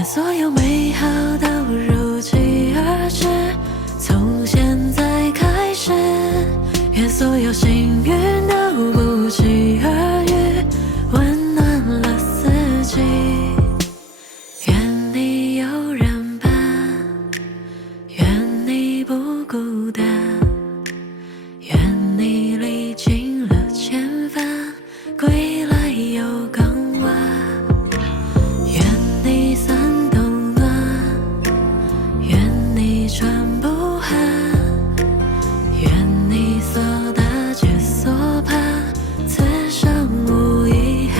愿所有美好都如期而至，从现在开始，愿所有幸运都不期而遇，温暖了四季。愿你有人伴，愿你不孤单，愿你历经了千帆，归来又港湾。愿你伞冬暖，愿你船不寒，愿你所搭皆所盼，此生无遗憾。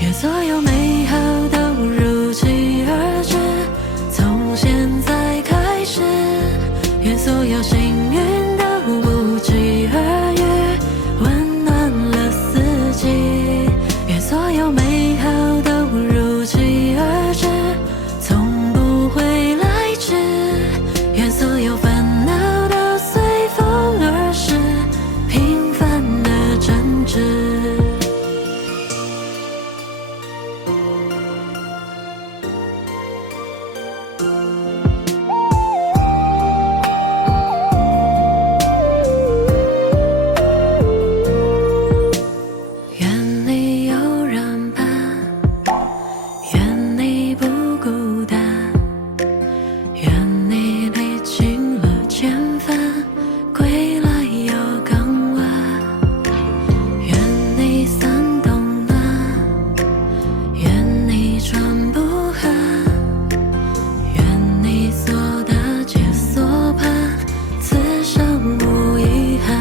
愿所有美好都如期而至，从现在开始，愿所有幸运都不期而遇，温暖了四季。愿所有美好都如期而至，从不会来迟。愿所有烦恼都随风而逝，平凡的真挚。愿你有人伴，愿你不孤单，愿你历经了千帆，归来又港湾。愿你伞冬暖，愿你船不寒，愿你所搭皆所盼，此生无遗憾。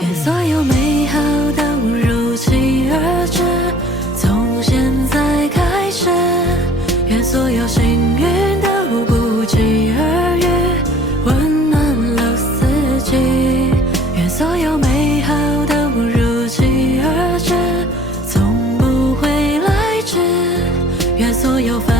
愿所有美好都如期而至，从现在开始，愿所有幸运都不期而遇，温暖了四季。愿所有美好都如期而至，从不会来迟。愿所有烦